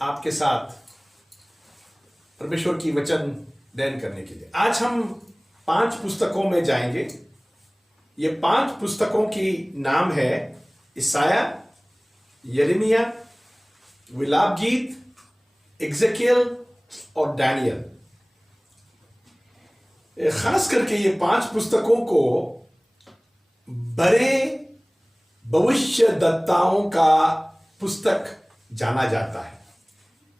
आपके साथ परमेश्वर की वचन अध्ययन करने के लिए। आज हम 5 पुस्तकों में जाएंगे। ये 5 पुस्तकों की नाम है यशायाह, यिर्मयाह, विलाप गीत, एजेकियल और दानियल। खास करके ये 5 पुस्तकों को बड़े भविष्यद्वक्ताओं का पुस्तक जाना जाता है,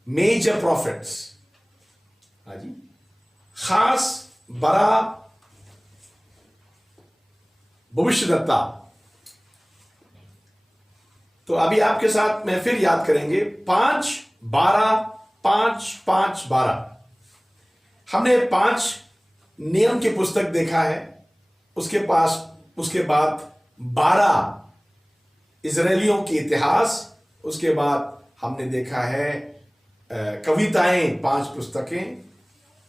मेजर प्रॉफिट्स। हाँ जी, खास बड़ा भविष्यद्वक्ता। तो अभी आपके साथ मैं फिर याद करेंगे 5, 12, 5, 5, 12। हमने 5 नियम की पुस्तक देखा है, उसके बाद 12 इजरायलियों के इतिहास, उसके बाद हमने देखा है कविताएं 5 पुस्तकें।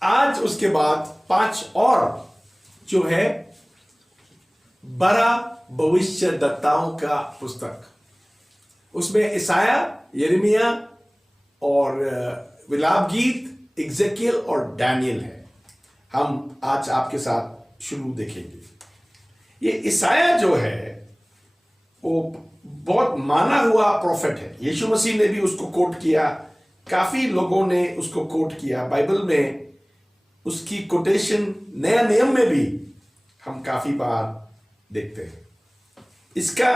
आज उसके बाद 5 और जो है बड़ा भविष्यद्वक्ताओं का पुस्तक, उसमें यशायाह, यिर्मयाह और विलाप गीत, एजेकियल और दानियल है। हम आज आपके साथ शुरू देखेंगे। ये यशायाह जो है वो बहुत माना हुआ प्रॉफिट है। यीशु मसीह ने भी उसको कोट किया, काफी लोगों ने उसको कोट किया। बाइबल में उसकी कोटेशन नया नियम में भी हम काफी बार देखते हैं। इसका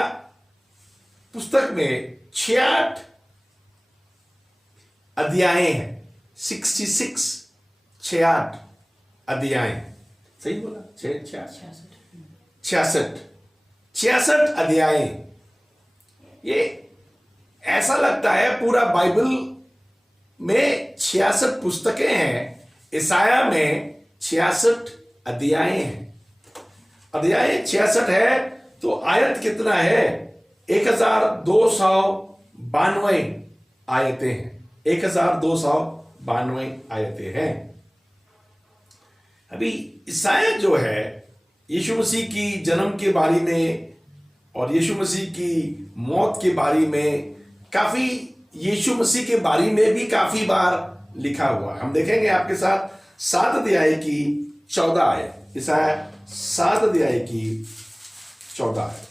पुस्तक में 66 अध्याय हैं, 66 अध्याय। सही बोला? 66 अध्याय। ये ऐसा लगता है पूरा बाइबल में 66 पुस्तकें हैं, यशायाह में 66 अध्याय हैं। अध्याय 66 है तो आयत कितना है? 1292 आयतें हैं। 1292 आयतें हैं। अभी यशायाह जो है यीशु मसीह की जन्म के बारे में और यीशु मसीह की मौत के बारे में, काफी यीशु मसीह के बारे में भी काफी बार लिखा हुआ है। हम देखेंगे आपके साथ 7 अध्याय की 14 आयत। यशायाह 7 अध्याय की 14 आयत।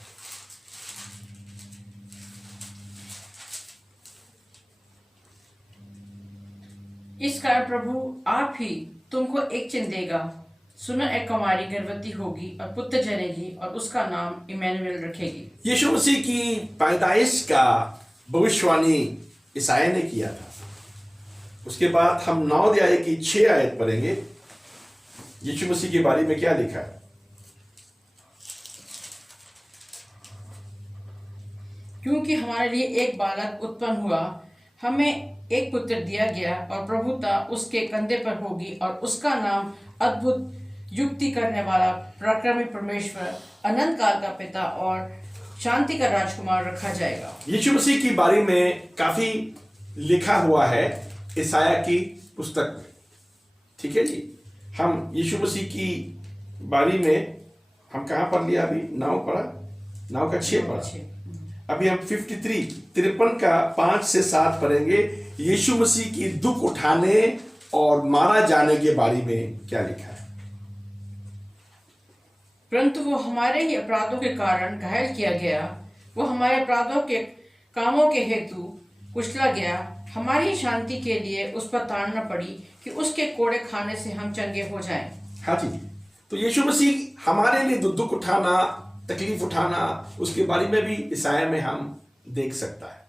इस कारण प्रभु आप ही तुमको एक चिन्ह देगा, सुनो, एक कुमारी गर्भवती होगी और पुत्र जनेगी और उसका नाम इमैनुएल रखेगी। यीशु मसीह की पैदाइश का भविष्यवाणी यशायाह ने किया था। उसके बाद हम 9 अध्याय की 6 आयत पढ़ेंगे। यीशु मसीह के बारे में क्या लिखा है? क्योंकि हमारे लिए एक बालक उत्पन्न हुआ, हमें एक पुत्र दिया गया और प्रभुता उसके कंधे पर होगी और उसका नाम अद्भुत, युक्ति करने वाला, पराक्रमी परमेश्वर, अनंत काल का पिता और शांति का राजकुमार रखा जाएगा। यीशु मसीह के बारे में काफी लिखा हुआ है यशायाह की पुस्तक में। ठीक है जी। हम यीशु मसीह की बारे में हम कहां पढ़ लिया? अभी 9 पढ़ा, 9 का 6 पढ़ा। अभी हम 53 का 5 से 7 पढ़ेंगे। यीशु मसीह की दुख उठाने और मारा जाने के बारे में क्या लिखा है? परंतु वो हमारे ही अपराधों के कारण घायल किया गया, वो हमारे अपराधों के कामों के हेतु कुचला गया, हमारी शांति के लिए उस पर ताड़ना पड़ी कि उसके कोड़े खाने से हम चंगे हो जाएं। हाँ जी। तो यीशु मसीह हमारे लिए दुख उठाना, तकलीफ उठाना, उसके बारे में भी यशायाह में हम देख सकता है।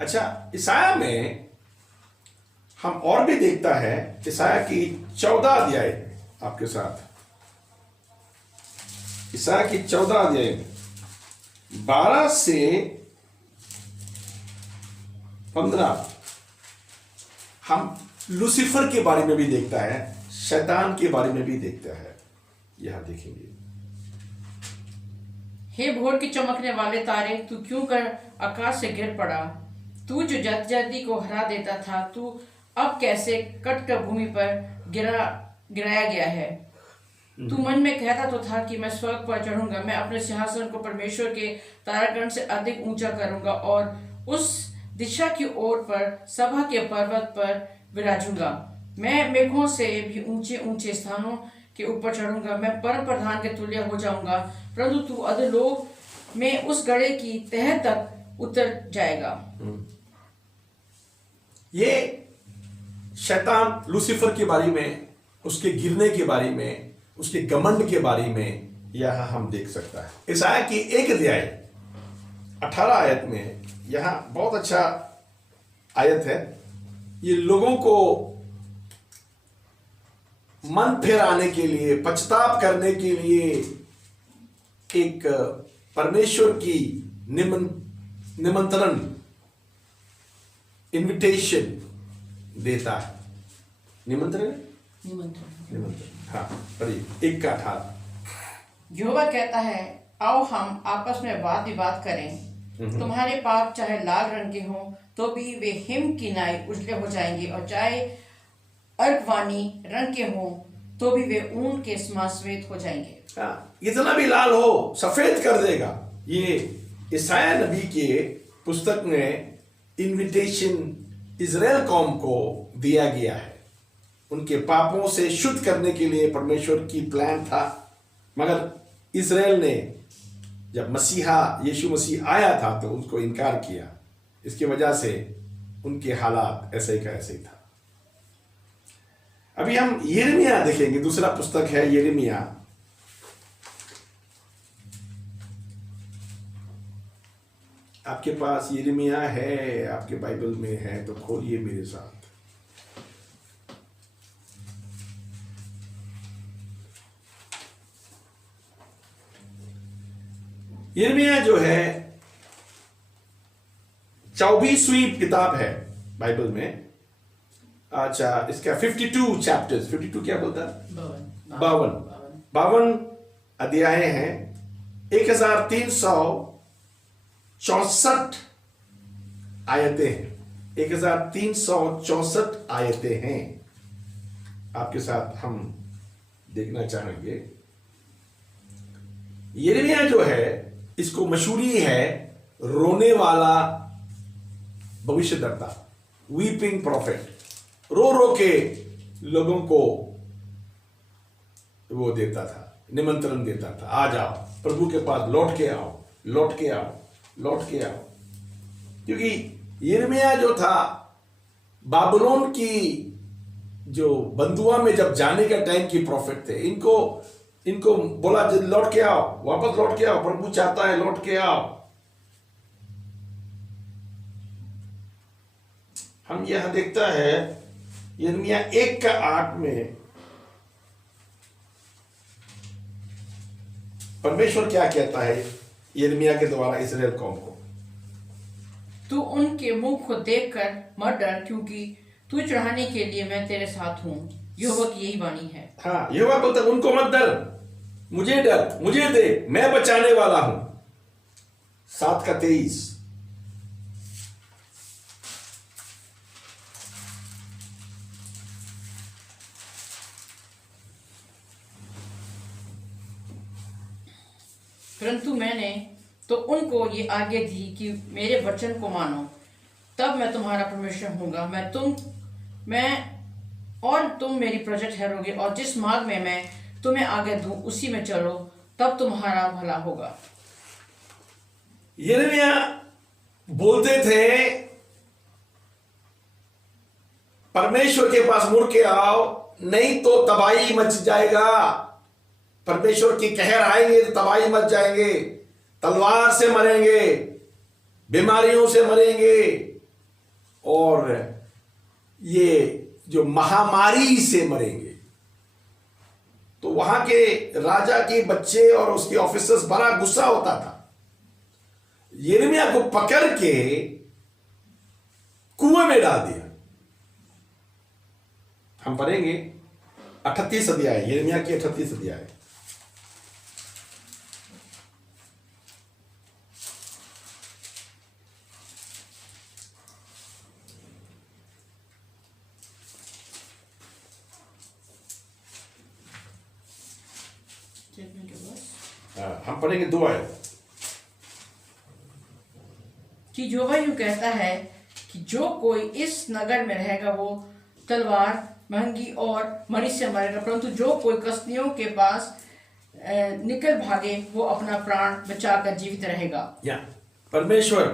अच्छा, यशायाह में हम और भी देखता है। यशायाह की 14 अध्याय आपके साथ, यशायाह की 14 अध्याय 12 से 15 हम लूसीफर के बारे में भी देखता है, शैतान के बारे में भी देखता है। यहां देखेंगे। हे भोर के चमकने वाले तारे, तू क्यों कर आकाश से गिर पड़ा? तू जो जाति को हरा देता था, तू अब कैसे कट कर भूमि पर गिराया गया है। तू मन में कहता तो था कि मैं स्वर्ग पर चढ़ूंगा, मैं अपने सिंहासन को परमेश्वर के तारागण से अधिक ऊंचा करूंगा और उस दिशा की ओर पर सभा के पर्वत पर विराजूंगा। मैं मेघों से भी ऊंचे ऊंचे स्थानों के ऊपर चढ़ूंगा। मैं परम प्रधान के तुल्य हो जाऊंगा, परंतु तू अधोलोक में उस गड्ढे की तह तक उतर जाएगा। ये शैतान लूसीफर के बारे में, उसके गिरने के बारे में, उसके घमंड के बारे में यह हम देख सकता है। ईसाया की 1 अध्याय 18 आयत में यहां बहुत अच्छा आयत है। ये लोगों को मन फिराने के लिए, पछताप करने के लिए एक परमेश्वर की निमंत्रण, इनविटेशन देता है। निमंत्रण, हाँ, पढ़िए 1 का 18। यहोवा कहता है, आओ हम आपस में वाद विवाद करें। तुम्हारे पाप चाहे लाल रंग के हों तो भी वे हिम की नाई उजले हो जाएंगे, और चाहे अर्गवानी रंग के हों तो भी वे ऊन के समान श्वेत हो जाएंगे। इतना भी लाल हो सफेद कर देगा। ये ईसाया नबी के पुस्तक में इनविटेशन इजराइल कौम को दिया गया है। उनके पापों से शुद्ध करने के लिए परमेश्वर की प्लान था, मगर इजराइल ने जब मसीहा यीशु मसीह आया था तो उसको इनकार किया। इसकी वजह से उनके हालात ऐसे ही का ऐसे ही था। अभी हम यिर्मयाह देखेंगे। दूसरा पुस्तक है यिर्मयाह। आपके पास यिर्मयाह है, आपके बाइबल में है तो खोलिए मेरे साथ। यिर्मयाह जो है 24वीं किताब है बाइबल में। अच्छा, इसका 52 चैप्टर्स, 52 क्या बोलता है? 52 अध्याय हैं। 1364 आयतें हैं। 1364 आयतें हैं। आपके साथ हम देखना चाहेंगे। यिर्मयाह जो है, इसको मशहूरी है रोने वाला भविष्यद्वक्ता, वीपिंग प्रॉफिट। रो रो के लोगों को वो देता था, निमंत्रण देता था, आ जाओ प्रभु के पास, लौट के आओ, लौट के आओ, लौट के आओ। क्योंकि यिर्मयाह जो था, बाबुलोन की जो बंधुआ में जब जाने का टाइम की प्रॉफिट थे। इनको बोला लौट के आओ, वापस लौट के आओ, प्रभु चाहता है लौट के आओ। हम यह देखता है यिर्मयाह 1 का 8 में परमेश्वर क्या कहता है यिर्मयाह के द्वारा इस्राएल कौम को। तू उनके मुंह को देखकर मत डर, क्योंकि तू चढ़ाने के लिए मैं तेरे साथ हूँ। यहोवा की यही वाणी है। हाँ, यहोवा बोलता है उनको मत डर, मुझे डर, मुझे देख, मैं बचाने वाला हूं। 7 का 23। परंतु मैंने तो उनको ये आज्ञा दी कि मेरे वचन को मानो, तब मैं तुम्हारा परमेश्वर होऊंगा। तुम मेरी प्रजा ठहरोगे, और जिस मार्ग में मैं तुम्हें आज्ञा दूं उसी में चलो, तब तुम्हारा भला होगा। यिर्मयाह बोलते थे परमेश्वर के पास मुड़ के आओ, नहीं तो तबाही मच जाएगा। परमेश्वर की कहर आएंगे तो तबाही मच जाएंगे, तलवार से मरेंगे, बीमारियों से मरेंगे, और ये जो महामारी से मरेंगे। तो वहां के राजा के बच्चे और उसके ऑफिसर्स बड़ा गुस्सा होता था। यिर्मयाह को पकड़ के कुएं में डाल दिया। हम पढ़ेंगे 38 अध्याय, यिर्मयाह की 38 अध्याय। हम पढ़ेंगे 2 आयत। कि यहोवा यूं कहता है कि जो कोई इस नगर में रहेगा वो तलवार महंगी और मरी से मरेगा, परंतु जो कोई कसदियों के पास निकल भागे वो अपना प्राण बचाकर जीवित रहेगा। या परमेश्वर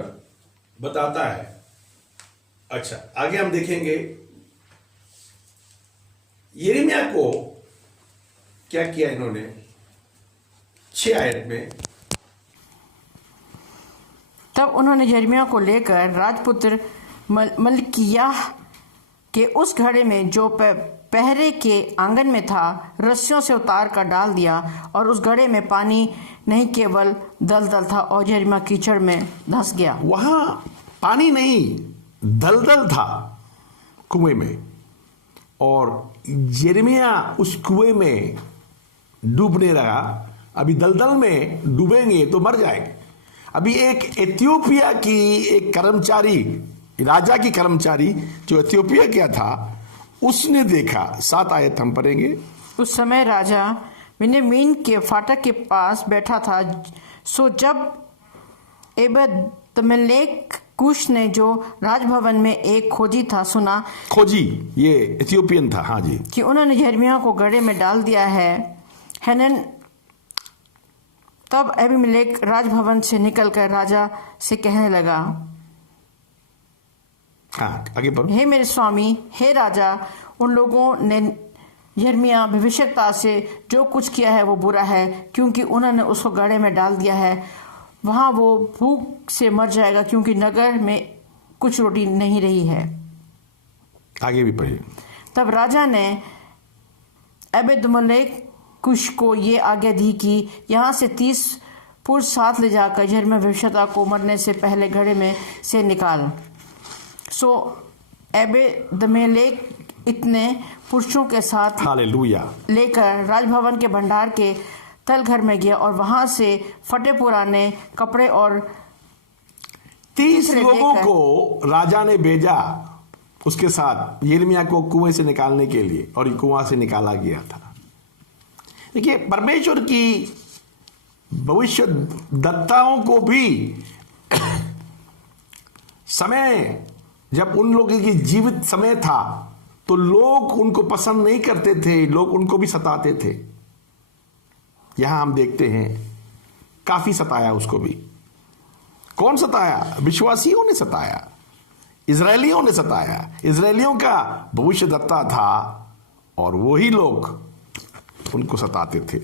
बताता है। अच्छा, आगे हम देखेंगे यिर्मयाह को क्या किया इन्होंने 6 आयत में। तब उन्होंने यिर्मयाह को लेकर राजपुत्र मल्किय्याह के उस घड़े में जो पहरे के आंगन में था रस्सियों से उतार कर डाल दिया, और उस घड़े में पानी नहीं केवल दलदल था, और यिर्मयाह कीचड़ में धंस गया। वहां पानी नहीं, दलदल था कुएं में, और यिर्मयाह उस कुएं में डूबने लगा। अभी दलदल में डूबेंगे तो मर जाएंगे। अभी एक इथियोपिया की एक कर्मचारी, राजा की कर्मचारी जो इथियोपिया गया था, उसने देखा। 7 आयत हम पढ़ेंगे। उस समय राजा बिन्यामीन के फाटक के पास बैठा था। सो जब एबेद-मेलेक कुश ने जो राजभवन में एक खोजी था सुना, खोजी ये इथियोपियन था, हाँ जी, कि उन्होंने यिर्मयाह को घड़े में डाल दिया है, हनन तब एबीमेलेक राजभवन से निकलकर राजा से कहने लगा, हाँ आगे पढ़ो। हे मेरे स्वामी, हे राजा, उन लोगों ने यिर्मयाह भविष्यवक्ता से जो कुछ किया है वो बुरा है, क्योंकि उन्होंने उसको घड़े में डाल दिया है। वहां वो भूख से मर जाएगा, क्योंकि नगर में कुछ रोटी नहीं रही है। आगे भी पढ़िए। तब राजा ने एबेद-मेलेक कुश को ये आज्ञा दी कि यहाँ से 30 पुरुष साथ ले जाकर यिर्मयाह भविष्यवक्ता को मरने से पहले घड़े में से निकाल। सो एबेद-मेलेक इतने पुरुषों के साथ हालेलुया लेकर राजभवन के भंडार के तल घर में गया, और वहां से फटे पुराने कपड़े और 30 लोगों को राजा ने भेजा उसके साथ यिर्मयाह को कुएं से निकालने के लिए, और कुआं से निकाला गया था। देखिए, परमेश्वर की भविष्यद्वक्ताओं को भी समय, जब उन लोगों की जीवित समय था तो लोग उनको पसंद नहीं करते थे, लोग उनको भी सताते थे। यहां हम देखते हैं काफी सताया उसको भी। कौन सताया? विश्वासियों ने सताया, इजरायलियों ने सताया। इजरायलियों का भविष्यद्वक्ता था और वही लोग उनको सताते थे।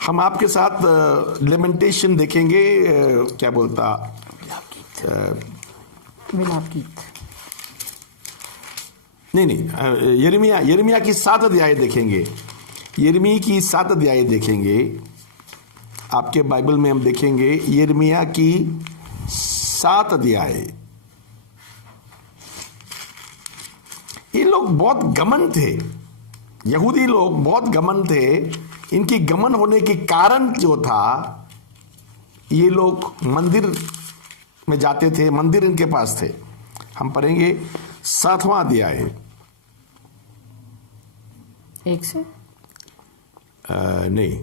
हम आपके साथ लेमेंटेशन देखेंगे, क्या बोलता, विलाप गीत नहीं, यिर्मयाह की 7 अध्याय देखेंगे। यिर्मयाह की 7 अध्याय देखेंगे। आपके बाइबल में हम देखेंगे यिर्मयाह की 7 अध्याय। ये लोग बहुत गमन थे, यहूदी लोग बहुत गमन थे। इनकी गमन होने के कारण जो था, ये लोग मंदिर में जाते थे, मंदिर इनके पास थे। हम पढ़ेंगे 7वां अध्याय 1 से नहीं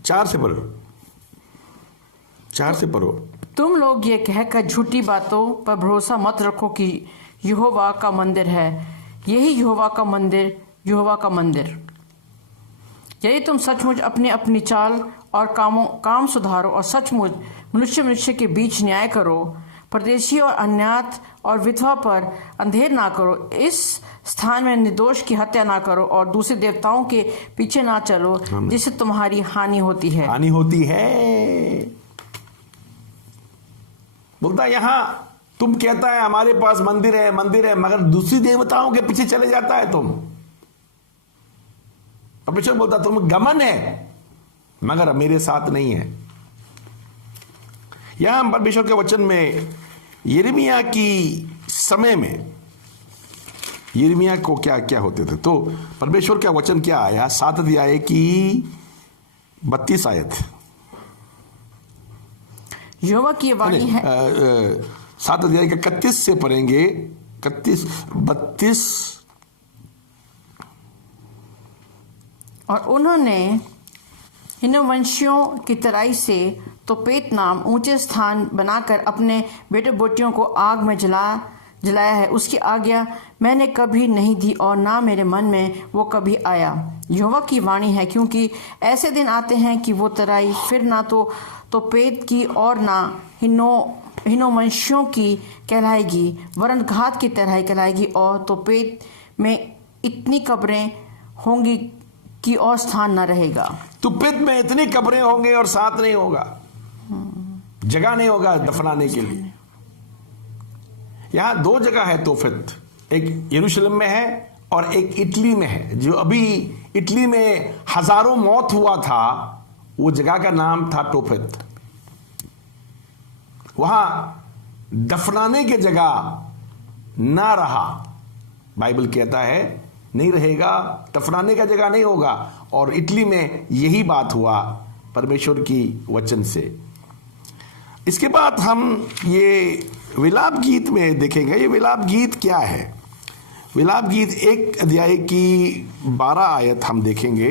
4 से पढ़ो, 4 से पढ़ो। तुम लोग ये कहकर झूठी बातों पर भरोसा मत रखो कि यहोवा का मंदिर है। यही यहोवा का मंदिर, यहोवा का मंदिर। यदि तुम सचमुच अपनी अपनी चाल और काम सुधारो और सचमुच मनुष्य के बीच न्याय करो, परदेशी और अनाथ और विधवा पर अंधेर ना करो, इस स्थान में निर्दोष की हत्या ना करो और दूसरे देवताओं के पीछे ना चलो जिससे तुम्हारी हानि होती है। हानि होती है। बोलता यहां तुम कहता है हमारे पास मंदिर है, मंदिर है, मगर दूसरी देवताओं के पीछे चले जाता है तुम। परमेश्वर बोलता तुम गमन है मगर मेरे साथ नहीं है। यहां परमेश्वर के वचन में यिर्मयाह की समय में यिर्मयाह को क्या क्या होते थे, तो परमेश्वर का वचन क्या आया? 7 अध्याय की 32 आयत। यहोवा की वाणी है। 7 अध्याय का 31 से पढ़ेंगे, 31 32। और उन्होंने हिनवंशियों की तराई से तोपेत नाम ऊंचे स्थान बनाकर अपने बेटे बेटियों को आग में जलाया है। उसकी आज्ञा मैंने कभी नहीं दी और ना मेरे मन में वो कभी आया। यहोवा की वाणी है, क्योंकि ऐसे दिन आते हैं कि वो तराई फिर ना तो तोपेत की और ना हिनोमंशियों की कहलाएगी, वरन घात की तरह कहलाएगी। और तोपेत में इतनी कब्रें होंगी कि और स्थान न रहेगा। तुपित में इतनी कब्रें होंगे और साथ नहीं होगा, जगह नहीं होगा दफनाने के लिए। यहां दो जगह है तोफित, एक यरूशलेम में है और एक इटली में है। जो अभी इटली में हजारों मौत हुआ था, वो जगह का नाम था तोफित। वहां दफनाने की जगह ना रहा। बाइबल कहता है नहीं रहेगा, दफनाने का जगह नहीं होगा। और इटली में यही बात हुआ परमेश्वर की वचन से। इसके बाद हम ये विलाप गीत में देखेंगे। ये विलाप गीत क्या है? विलाप गीत 1 अध्याय की 12 आयत हम देखेंगे।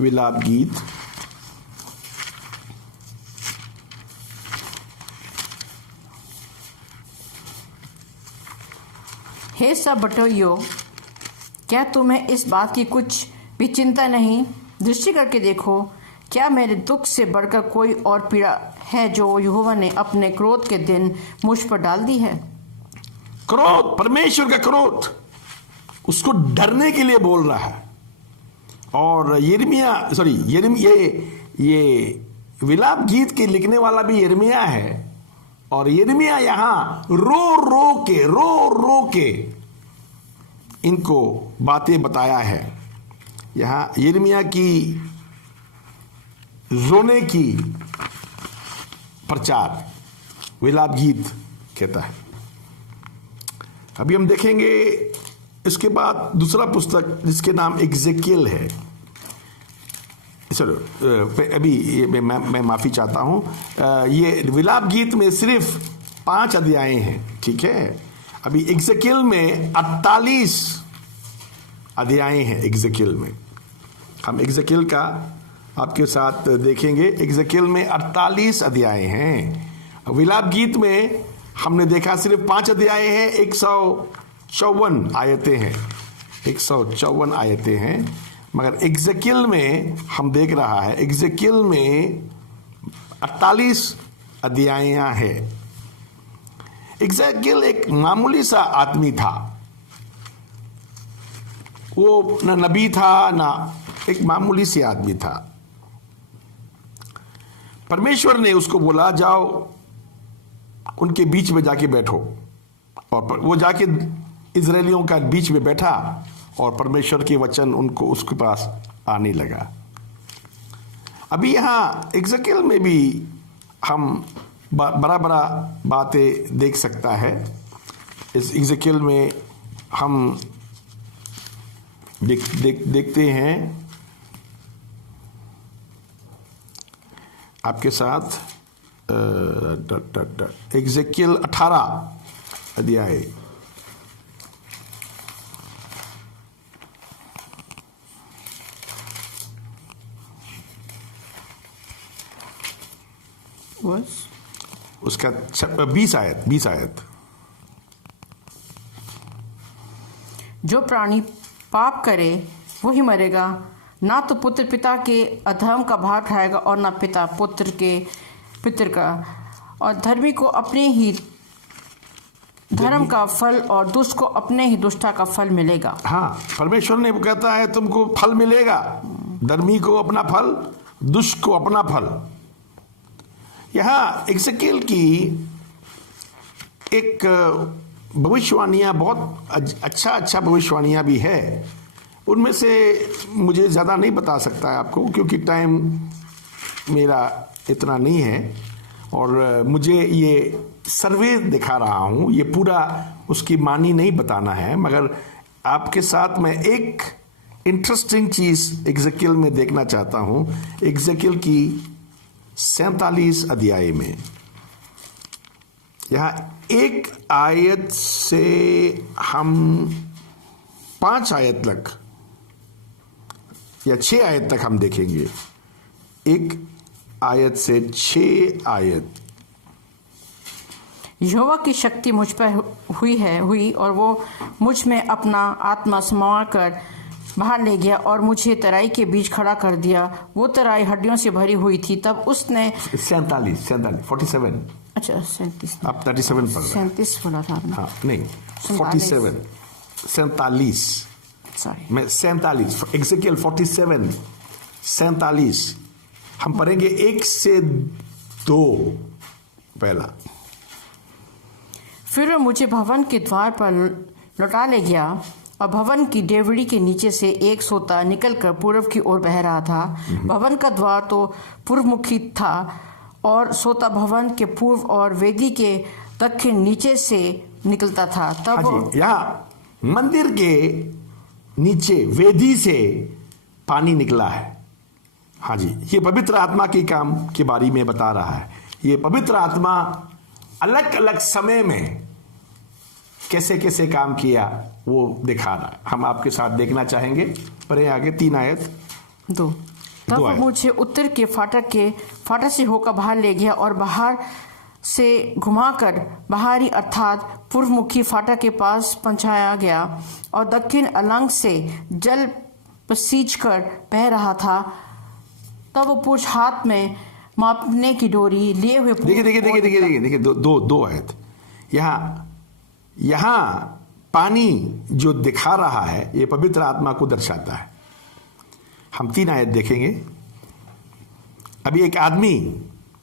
विलाप गीत हे सब बटोइयों, क्या तुम्हें इस बात की कुछ भी चिंता नहीं? दृष्टि करके देखो, क्या मेरे दुख से बढ़कर कोई और पीड़ा है जो यहोवा ने अपने क्रोध के दिन मुझ पर डाल दी है? क्रोध, परमेश्वर का क्रोध, उसको डरने के लिए बोल रहा है। और ये विलाप गीत के लिखने वाला भी यिर्मयाह है। और यिर्मयाह यहां रो रो के इनको बातें बताया है। यहां यिर्मयाह की रोने की प्रचार विलाप गीत कहता है। अभी हम देखेंगे इसके बाद दूसरा पुस्तक जिसके नाम एग्जेकियल है। अभी मैं माफी चाहता हूं। ये विलाप गीत में सिर्फ 5 अध्याय हैं, ठीक है। अभी एग्जेकियल में 48 अध्याय हैं। एग्जेकियल में हम एग्जेकियल का आपके साथ देखेंगे। एग्जेकियल में 48 अध्याय हैं। विलाप गीत में हमने देखा सिर्फ 5 अध्याय हैं, 154 आयतें हैं, 154 आयतें हैं। मगर एग्जेकियल में हम देख रहा है, एग्जेकियल में 48 अध्यायां हैं। एग्जेकियल एक मामूली सा आदमी था। वो ना नबी था ना एक मामूली सी आदमी था। परमेश्वर ने उसको बोला, जाओ उनके बीच में जाके बैठो। और वो जाके इजरायलियों का बीच में बैठा और परमेश्वर के वचन उनको उसके पास आने लगा। अभी यहाँ एग्जेकियल में भी हम बड़ा बड़ा बातें देख सकता है। इस एग्जेकियल में हम देखते हैं आपके साथ एग्जेकियल 18 अध्याय उसका 20 आयत। जो प्राणी पाप करे वही मरेगा, ना तो पुत्र पिता के अधर्म का भार उठाएगा और ना पिता पितर का। और धर्मी को अपने ही धर्म का फल और दुष्ट को अपने ही दुष्टता का फल मिलेगा। हाँ, परमेश्वर ने कहता है तुमको फल मिलेगा, धर्मी को अपना फल, दुष्ट को अपना फल। यहाँ एग्जेकियल की एक भविष्यवाणियाँ बहुत अच्छा भविष्यवाणियाँ भी है। उनमें से मुझे ज़्यादा नहीं बता सकता है आपको, क्योंकि टाइम मेरा इतना नहीं है। और मुझे ये सर्वे दिखा रहा हूँ, ये पूरा उसकी मानी नहीं बताना है। मगर आपके साथ मैं एक इंटरेस्टिंग चीज़ एग्जेकियल में देखना चाहता हूँ। एग्जेकियल की 47 अध्याय में यहाँ 1 आयत से हम 5 आयत तक या 6 आयत तक हम देखेंगे। 1 आयत से 6 आयत। यहोवा की शक्ति मुझ पर हुई और वो मुझ में अपना आत्मा समा कर बाहर ले गया और मुझे तराई के बीच खड़ा कर दिया। वो तराई हड्डियों से भरी हुई थी। तब उसने 47 अच्छा 37 आप 37 पढ़ रहे हैं। 37 बोला था आपने। हाँ नहीं 47 सॉरी मैं 47 एक्जेकियल 47 हम पढ़ेंगे 1 से 2 पहला। फिर वो मुझे भवन के द्वार पर लौटा ले गया और भवन की डेवड़ी के नीचे से एक सोता निकलकर पूर्व की ओर बह रहा था। भवन का द्वार तो पूर्वमुखी था और सोता भवन के पूर्व और वेदी के दक्षिण नीचे से निकलता था। तब हाँ जी, यहाँ मंदिर के नीचे वेदी से पानी निकला है। हाँ जी, ये पवित्र आत्मा के काम के बारे में बता रहा है। ये पवित्र आत्मा अलग अलग समय में कैसे कैसे काम किया वो दिखा रहा है। हम आपके साथ देखना चाहेंगे। पढ़े आगे 3 आयत 2। तब वो मुझे उत्तर के फाटक से होकर बाहर ले गया और बाहर से घुमाकर बाहरी अर्थात पूर्वमुखी फाटक के पास पहुंचाया गया और दक्षिण अलंग से जल पसीज कर बह रहा था। तब वो पुरुष हाथ में मापने की डोरी लिए हुए देखिए दो आयत। यहाँ पानी जो दिखा रहा है ये पवित्र आत्मा को दर्शाता है। हम 3 आयत देखेंगे। अभी एक आदमी,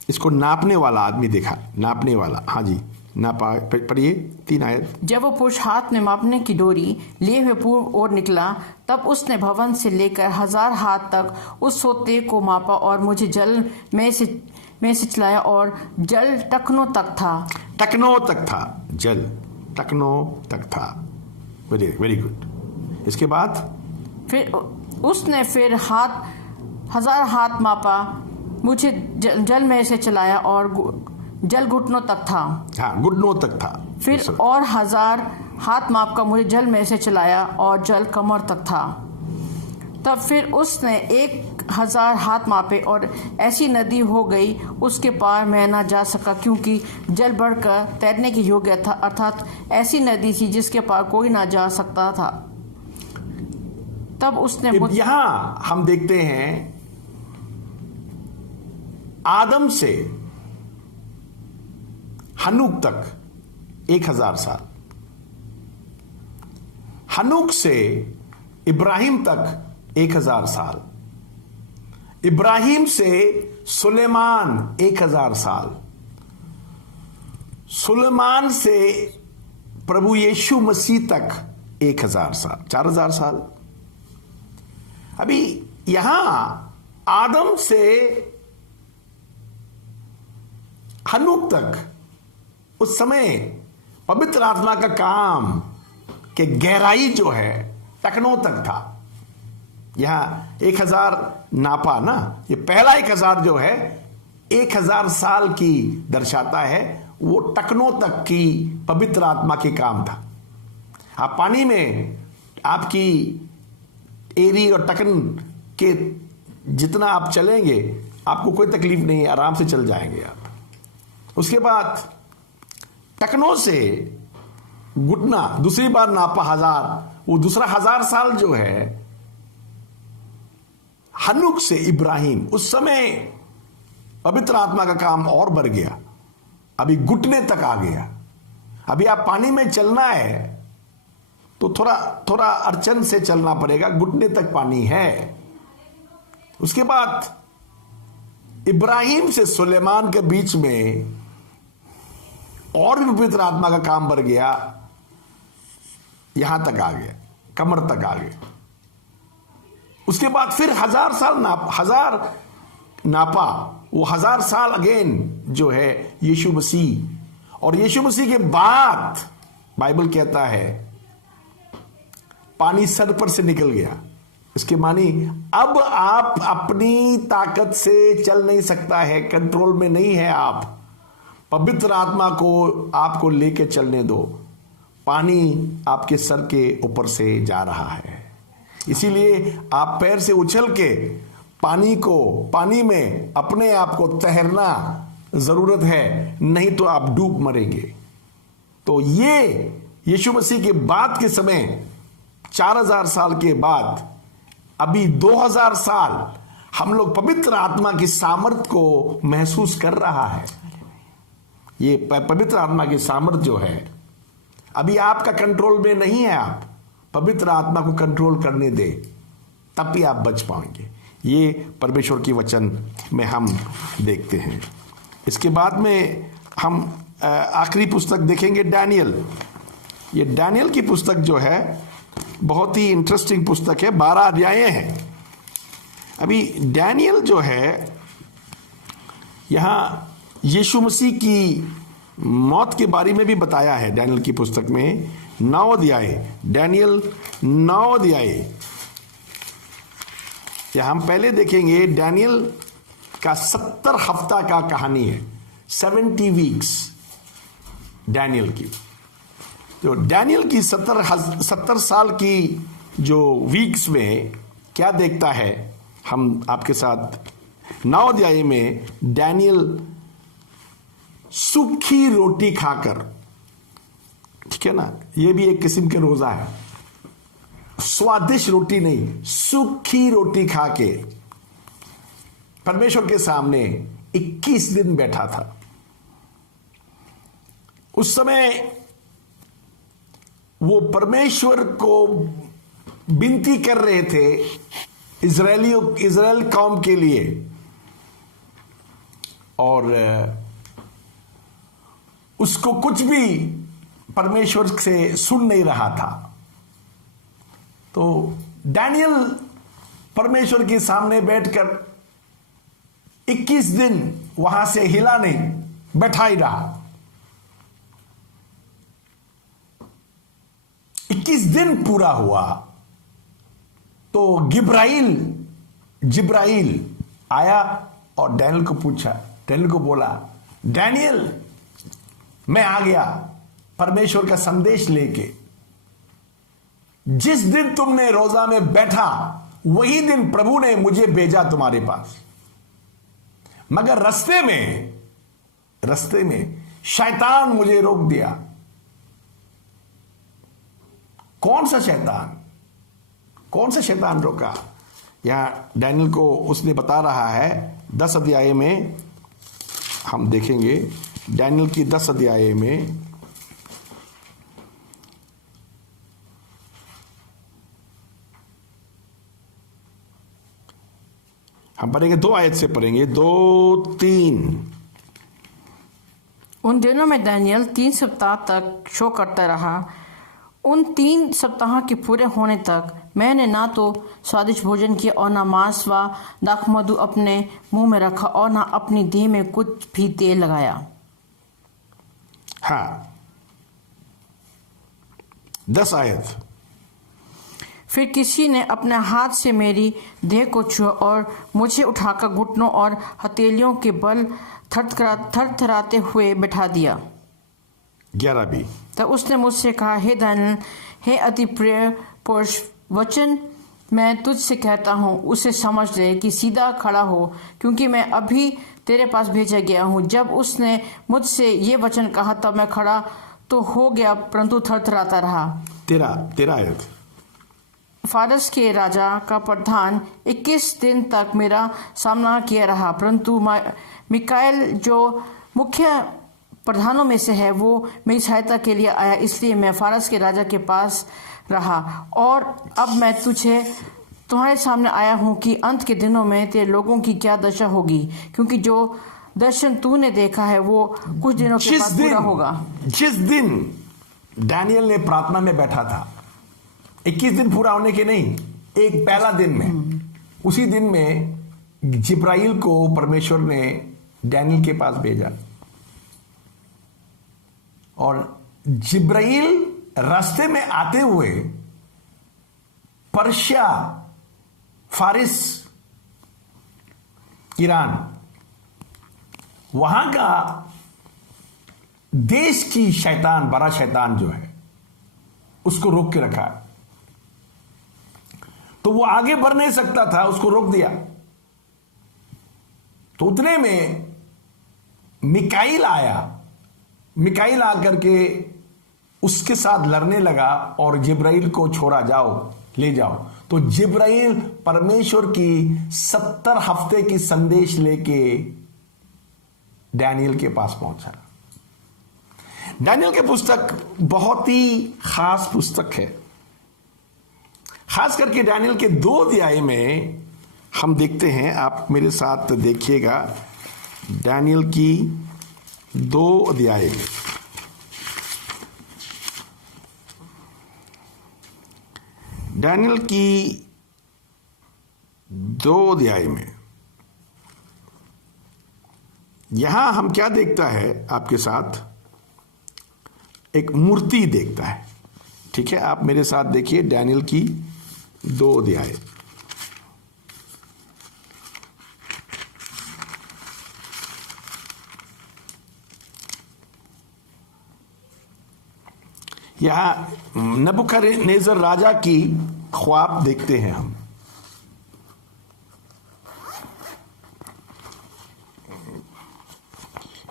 इसको नापने वाला आदमी देखा, नापने वाला। हाँ जी, नापा। पढ़िए 3 आयत। जब वो पुरुष हाथ में मापने की डोरी लिए हुए पूर्व ओर निकला, तब उसने भवन से लेकर 1000 हाथ तक उस सोते को मापा और मुझे जल में से चलाया और जल टखनों तक था। जल टखनों तक था। Very good. इसके बाद फिर उसने 1000 हाथ मापा, मुझे जल में से चलाया और जल घुटनों तक था। हाँ, घुटनों तक था। फिर और 1000 हाथ माप कर मुझे जल में से चलाया और जल कमर तक था। तब फिर उसने 1000 हाथ मापे और ऐसी नदी हो गई उसके पार मैं न जा सका, क्योंकि जल बढ़कर तैरने के योग्य था। अर्थात ऐसी नदी थी जिसके पार कोई ना जा सकता था। तब उसने यहां हम देखते हैं आदम से हनूक तक 1000 साल, हनूक से इब्राहिम तक 1000 साल, इब्राहिम से सुलेमान 1000 साल, सुलेमान से प्रभु यीशु मसीह तक 1000 साल, 4000 साल। अभी यहां आदम से हनूक तक उस समय पवित्र आत्मा का काम के गहराई जो है टखनों तक था। यहां 1000 नापा ना, ये पहला 1000 जो है 1000 साल की दर्शाता है। वो टखनों तक की पवित्र आत्मा के काम था। आप पानी में आपकी एरी और टकन के जितना आप चलेंगे आपको कोई तकलीफ नहीं है, आराम से चल जाएंगे आप। उसके बाद टकनों से घुटना दूसरी बार नापा 1000, वो दूसरा 1000 साल जो है हनूक से इब्राहिम, उस समय पवित्र आत्मा का काम और बढ़ गया। अभी घुटने तक आ गया। अभी आप पानी में चलना है तो थोड़ा अड़चन से चलना पड़ेगा, घुटने तक पानी है। उसके बाद इब्राहिम से सुलेमान के बीच में और भी पवित्र आत्मा का काम बढ़ गया, यहां तक आ गया, कमर तक आ गया। उसके बाद फिर 1000 साल 1000 नापा, वो 1000 साल अगेन जो है यीशु मसीह। और यीशु मसीह के बाद बाइबल कहता है पानी सर पर से निकल गया। इसके मानी अब आप अपनी ताकत से चल नहीं सकता है, कंट्रोल में नहीं है आप। पवित्र आत्मा को आपको लेके चलने दो। पानी आपके सर के ऊपर से जा रहा है, इसीलिए आप पैर से उछल के पानी में अपने आप को तैरना जरूरत है, नहीं तो आप डूब मरेंगे। तो ये यीशु मसीह के बाद के समय 4000 साल के बाद अभी 2000 साल हम लोग पवित्र आत्मा की सामर्थ को महसूस कर रहा है। ये पवित्र आत्मा की सामर्थ जो है अभी आपका कंट्रोल में नहीं है। आप पवित्र आत्मा को कंट्रोल करने दे, तब भी आप बच पाएंगे। ये परमेश्वर की वचन में हम देखते हैं। इसके बाद में हम आखिरी पुस्तक देखेंगे, डैनियल। ये डैनियल की पुस्तक जो है बहुत ही इंटरेस्टिंग पुस्तक है। 12 अध्याय हैं। अभी डैनियल जो है, यहां यीशु मसीह की मौत के बारे में भी बताया है डैनियल की पुस्तक में। 9 अध्याय, डैनियल 9 अध्याय। यह हम पहले देखेंगे डैनियल का 70 हफ्ता का कहानी है, 70 वीक्स डैनियल की। तो डैनियल की 70 साल की जो वीक्स में क्या देखता है, हम आपके साथ 9 अध्याय में डैनियल सूखी रोटी खाकर, ठीक है ना, ये भी एक किस्म के रोजा है, स्वादिष्ट रोटी नहीं, सूखी रोटी खा के परमेश्वर के सामने 21 दिन बैठा था। उस समय वो परमेश्वर को विनती कर रहे थे इजराइल कौम के लिए, और उसको कुछ भी परमेश्वर से सुन नहीं रहा था। तो डैनियल परमेश्वर के सामने बैठकर 21 दिन वहां से हिला नहीं, बैठा ही रहा। 21 दिन पूरा हुआ तो जिब्राइल आया और डैनियल को पूछा, डैनियल को बोला, डैनियल मैं आ गया परमेश्वर का संदेश लेके। जिस दिन तुमने रोजा में बैठा वही दिन प्रभु ने मुझे भेजा तुम्हारे पास, मगर रस्ते में शैतान मुझे रोक दिया। कौन सा शैतान रोका? यहां डैनियल को उसने बता रहा है 10 अध्याय में। हम देखेंगे डैनियल की 10 अध्याय में हम पढ़ेंगे, 2 आयत से पढ़ेंगे, 2-3। उन दिनों में दानियल 3 सप्ताह तक शो करता रहा। उन 3 सप्ताह के पूरे होने तक मैंने ना तो स्वादिष्ट भोजन किया और ना मांस व दाखमधु अपने मुंह में रखा और ना अपनी देह में कुछ भी तेल लगाया। हाँ, 10 आयत। फिर किसी ने अपने हाथ से मेरी देह को छुआ और मुझे उठाकर घुटनों और हथेलियों के बल थरथराते हुए बैठा दिया। 11 भी। तब उसने मुझसे कहा, हे दानियल, हे अति प्रिय पुरुष, वचन मैं तुझसे कहता हूँ उसे समझ ले कि सीधा खड़ा हो, क्योंकि मैं अभी तेरे पास भेजा गया हूँ। जब उसने मुझसे ये वचन कहा तब मैं खड़ा तो हो गया, परंतु थरथराता रहा। 13 आयत। फारस के राजा का प्रधान 21 दिन तक मेरा सामना किया रहा, परंतु मिकाएल जो मुख्य प्रधानों में से है वो मेरी सहायता के लिए आया, इसलिए मैं फारस के राजा के पास रहा। और अब मैं तुम्हारे सामने आया हूँ कि अंत के दिनों में तेरे लोगों की क्या दशा होगी, क्योंकि जो दर्शन तूने देखा है वो कुछ दिनों के बाद पूरा होगा। जिस दिन डैनियल ने प्रार्थना में बैठा था, 21 दिन पूरा होने के नहीं, एक पहला दिन में, उसी दिन में जिब्राइल को परमेश्वर ने डैनियल के पास भेजा, और जिब्राइल रास्ते में आते हुए पर्शिया, फारिस, ईरान, वहां का देश की शैतान, बड़ा शैतान जो है, उसको रोक के रखा। तो वो आगे बढ़ नहीं सकता था, उसको रोक दिया। तो उतने में मिकाइल आया। मिकाइल आकर के उसके साथ लड़ने लगा और जिब्राइल को छोड़ा, जाओ ले जाओ। तो जिब्राइल परमेश्वर की 70 हफ्ते की संदेश लेके डैनियल के पास पहुंचा। डैनियल की पुस्तक बहुत ही खास पुस्तक है। खास करके डैनियल के 2 अध्याय में हम देखते हैं, आप मेरे साथ देखिएगा, डैनियल की 2 अध्याय में। डैनियल की 2 अध्याय में यहां हम क्या देखता है, आपके साथ एक मूर्ति देखता है। ठीक है, आप मेरे साथ देखिए डैनियल की 2 अध्याय। यहां नबूकदनेस्सर राजा की ख्वाब देखते हैं हम।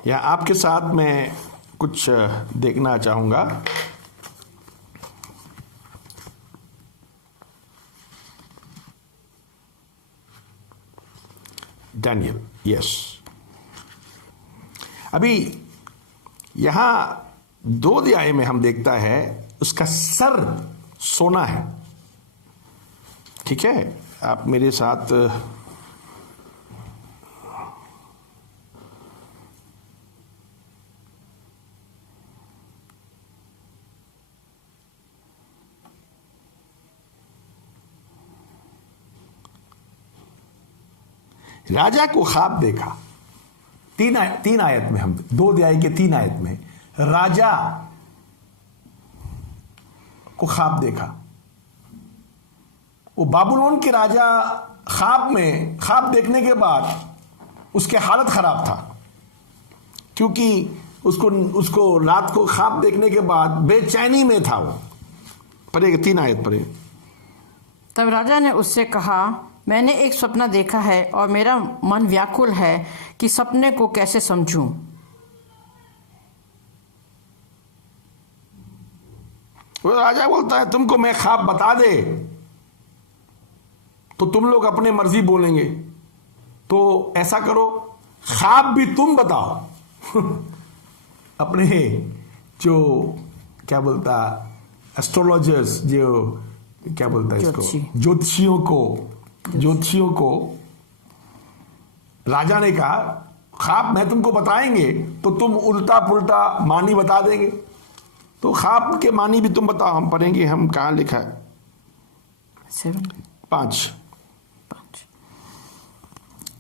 या आपके साथ मैं कुछ देखना चाहूंगा। डैनियल, यस, अभी यहां 2 अध्याय में हम देखता है उसका सर सोना है। ठीक है, आप मेरे साथ राजा को ख्वाब देखा। 3 आयत में, हम 2 अध्याय के 3 आयत में राजा को ख्वाब देखा। वो बाबुलोन के राजा ख्वाब देखने के बाद उसकी हालत खराब था, क्योंकि उसको रात को ख्वाब देखने के बाद बेचैनी में था वो। पढ़ेगा 3 आयत पढ़े। तब राजा ने उससे कहा, मैंने एक सपना देखा है और मेरा मन व्याकुल है कि सपने को कैसे समझूं। वो राजा बोलता है, तुमको मैं ख्वाब बता दे तो तुम लोग अपने मर्जी बोलेंगे, तो ऐसा करो ख्वाब भी तुम बताओ। अपने जो क्या बोलता एस्ट्रोलॉजर्स, जो क्या बोलता है इसको, ज्योतिषियों को राजा ने कहा, ख्वाब मैं तुमको बताएंगे तो तुम उल्टा पुल्टा मानी बता देंगे, तो ख्वाब के मानी भी तुम बताओ। हम पढ़ेंगे, हम कहाँ लिखा है 5।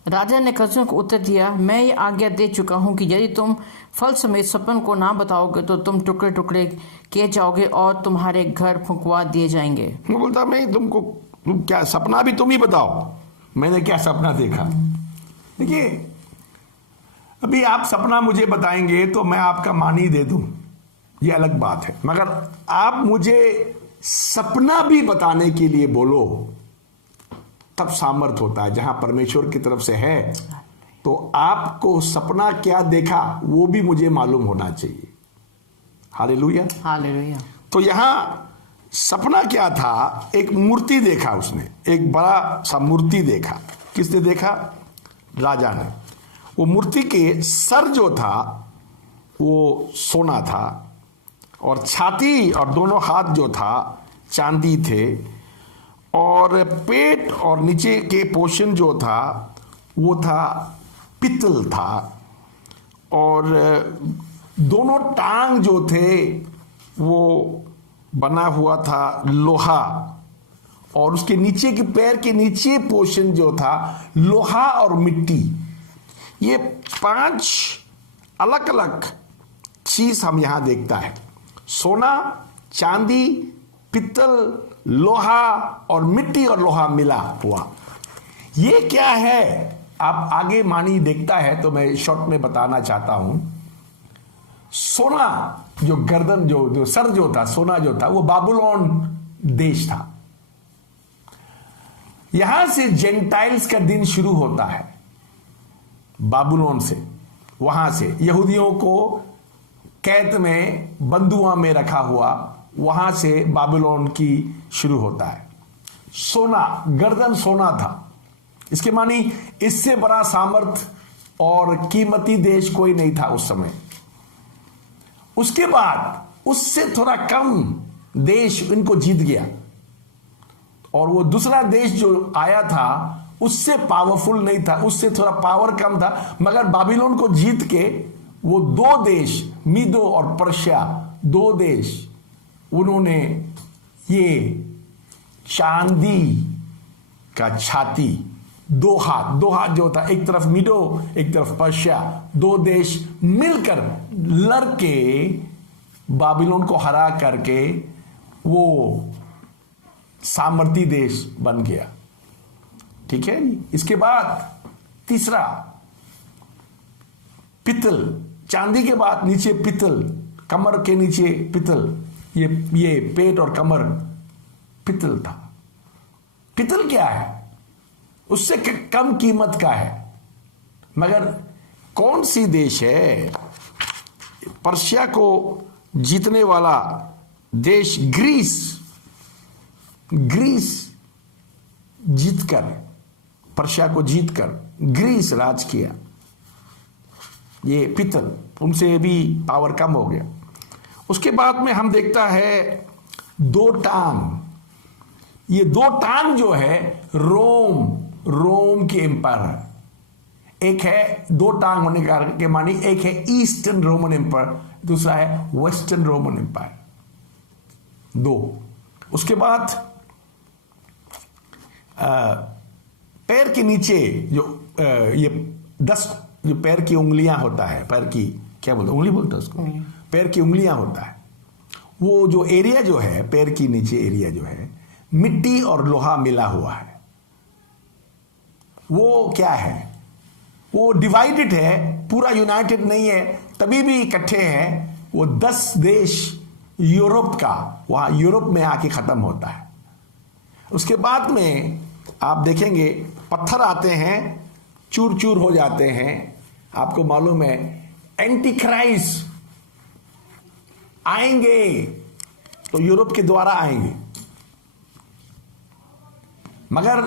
राजा ने कसम को उत्तर दिया, मैं ये आज्ञा दे चुका हूं कि यदि तुम फल समेत सपन को ना बताओगे तो तुम टुकड़े टुकड़े किए जाओगे और तुम्हारे घर फुंकवा दिए जाएंगे। मैं बोलता, मैं तुम क्या सपना भी तुम ही बताओ, मैंने क्या सपना देखा। देखिए, अभी आप सपना मुझे बताएंगे तो मैं आपका मानी दे दूं, ये अलग बात है, मगर आप मुझे सपना भी बताने के लिए बोलो, तब सामर्थ होता है। जहां परमेश्वर की तरफ से है तो आपको सपना क्या देखा वो भी मुझे मालूम होना चाहिए। Hallelujah, hallelujah. तो यहां सपना क्या था, एक मूर्ति देखा उसने, एक बड़ा सा मूर्ति देखा। किसने देखा? राजा ने। वो मूर्ति के सर जो था वो सोना था, और छाती और दोनों हाथ जो था चांदी थे, और पेट और नीचे के पोर्शन जो था वो था पित्तल था, और दोनों टांग जो थे वो बना हुआ था लोहा, और उसके नीचे के पैर के नीचे पोर्शन जो था लोहा और मिट्टी। ये 5 अलग अलग चीज हम यहां देखता है, सोना, चांदी, पित्तल, लोहा और मिट्टी और लोहा मिला हुआ। ये क्या है? आप आगे मानी देखता है तो मैं शॉर्ट में बताना चाहता हूं। सोना जो गर्दन जो सर जो था, सोना जो था, वो बाबुलोन देश था। यहां से जेंटाइल्स का दिन शुरू होता है। बाबुलोन से, वहां से यहूदियों को कैद में बंधुआ में रखा हुआ, वहां से बाबुलोन की शुरू होता है। सोना, गर्दन सोना था। इसके मानी इससे बड़ा सामर्थ और कीमती देश कोई नहीं था उस समय। उसके बाद उससे थोड़ा कम देश इनको जीत गया, और वो दूसरा देश जो आया था उससे पावरफुल नहीं था, उससे थोड़ा पावर कम था, मगर बाबिलोन को जीत के वो दो देश, मीदो और पर्शिया, दो देश, उन्होंने ये चांदी का छाती, दो हाथ जो होता, एक तरफ मीडो एक तरफ पर्शिया, दो देश मिलकर लड़के बाबिलोन को हरा करके वो सामर्थी देश बन गया। ठीक है। इसके बाद तीसरा पित्तल, चांदी के बाद नीचे पित्तल, कमर के नीचे पित्तल, ये पेट और कमर पित्तल था। पित्तल क्या है? उससे कम कीमत का है, मगर कौन सी देश है? पर्शिया को जीतने वाला देश ग्रीस जीतकर, पर्शिया को जीतकर ग्रीस राज किया। ये पित्तल, उनसे भी पावर कम हो गया। उसके बाद में हम देखता है दो टांग। ये दो टांग जो है रोम के एम्पायर है। एक है दो टांग होने के मानी, एक है ईस्टर्न रोमन एम्पायर, दूसरा है वेस्टर्न रोमन एम्पायर। दो। उसके बाद पैर के नीचे जो ये 10 जो पैर की उंगलियां होता है, पैर की क्या बोलते, उंगली बोलते हैं उसको, पैर की उंगलियां होता है, वो जो एरिया जो है, पैर की नीचे एरिया जो है, मिट्टी और लोहा मिला हुआ है। वो क्या है? वो डिवाइडेड है, पूरा यूनाइटेड नहीं है, तभी भी इकट्ठे हैं। वो 10 देश यूरोप का, वहां यूरोप में आके खत्म होता है। उसके बाद में आप देखेंगे पत्थर आते हैं, चूर चूर हो जाते हैं। आपको मालूम है एंटी क्राइस्ट आएंगे तो यूरोप के द्वारा आएंगे, मगर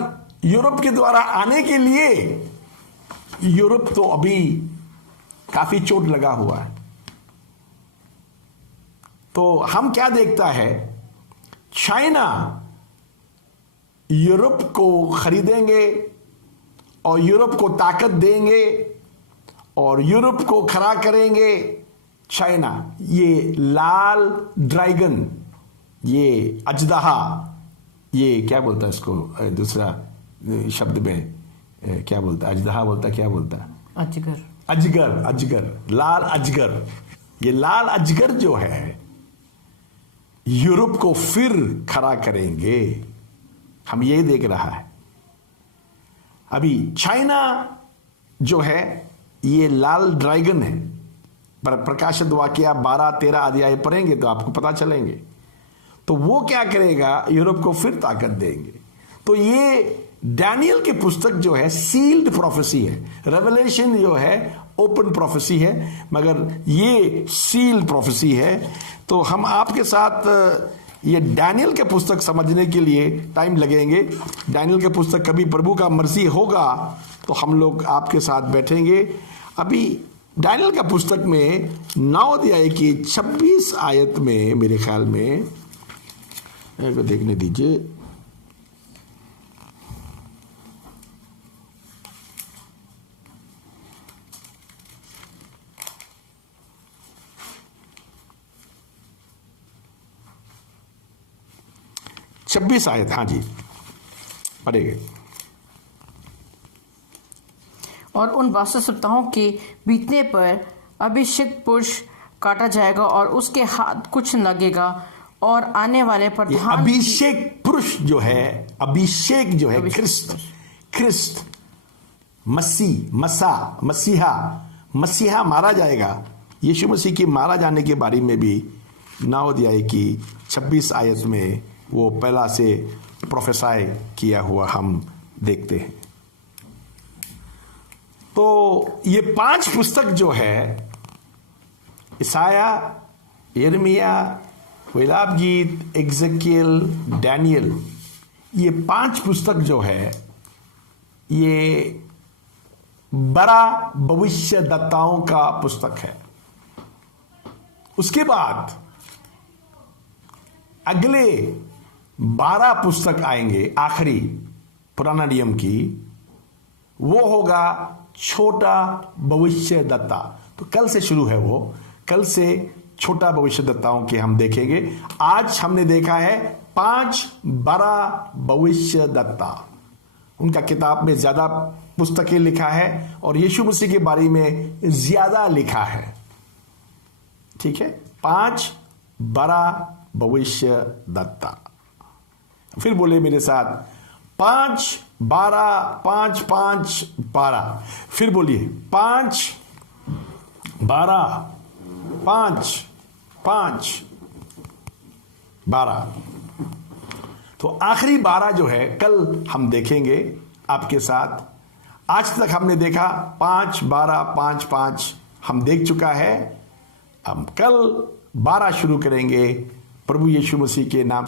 यूरोप के द्वारा आने के लिए यूरोप तो अभी काफी चोट लगा हुआ है। तो हम क्या देखता है, चाइना यूरोप को खरीदेंगे और यूरोप को ताकत देंगे और यूरोप को खड़ा करेंगे। चाइना, ये लाल ड्रैगन, ये अजदहा, ये क्या बोलता है इसको दूसरा शब्द में, क्या बोलता है? अजदहा बोलता, क्या बोलता है? अजगर, लाल अजगर। ये लाल अजगर जो है यूरोप को फिर खड़ा करेंगे। हम ये देख रहा है। अभी चाइना जो है ये लाल ड्रैगन है। प्रकाशित वाक्य 12-13 अध्याय पढ़ेंगे तो आपको पता चलेंगे। तो वो क्या करेगा, यूरोप को फिर ताकत देंगे। तो ये डैनियल की पुस्तक जो है सील्ड प्रोफेसी है। रेवलेशन जो है ओपन प्रोफेसी है, मगर ये सील्ड प्रोफेसी है। तो हम आपके साथ ये डैनियल के पुस्तक समझने के लिए टाइम लगेंगे। डैनियल के पुस्तक कभी प्रभु का मर्जी होगा तो हम लोग आपके साथ बैठेंगे। अभी डैनियल का पुस्तक में 9 अध्याय की 26 आयत में, मेरे ख्याल में, मेरे को देखने दीजिए, छब्बीस आयत, हाँ जी पढ़ेंगे। और उन 62 सप्ताहों के बीतने पर अभिषेक पुरुष काटा जाएगा और उसके हाथ कुछ न लगेगा, और आने वाले प्रधान अभिषेक पुरुष जो है, अभिषेक जो है क्रिस्त मसीहा मारा जाएगा। यीशु मसीह की मारा जाने के बारे में भी 9 अध्याय की 26 आयत में वो पहला से प्रोफेसाई किया हुआ हम देखते हैं। तो ये 5 पुस्तक जो है, इसाया, यिर्मयाह, विलाप गीत, एग्जीकियल, डैनियल, ये 5 पुस्तक जो है ये बड़ा भविष्यद्वक्ताओं का पुस्तक है। उसके बाद अगले 12 पुस्तक आएंगे आखिरी पुराना नियम की, वो होगा छोटा भविष्यद्वक्ता। तो कल से शुरू है वो, कल से छोटा भविष्यद्वक्ताओं के हम देखेंगे। आज हमने देखा है 5 बड़ा भविष्यद्वक्ता, उनका किताब में ज्यादा पुस्तकें लिखा है और यीशु मसीह के बारे में ज्यादा लिखा है। ठीक है, 5 बड़ा भविष्यद्वक्ता। फिर बोले मेरे साथ 5 12 5 5 12। फिर बोलिए 5 12 5 5 12। तो आखिरी 12 जो है कल हम देखेंगे आपके साथ। आज तक हमने देखा 5 12 5 5 हम देख चुका है। हम कल 12 शुरू करेंगे प्रभु यीशु मसीह के नाम।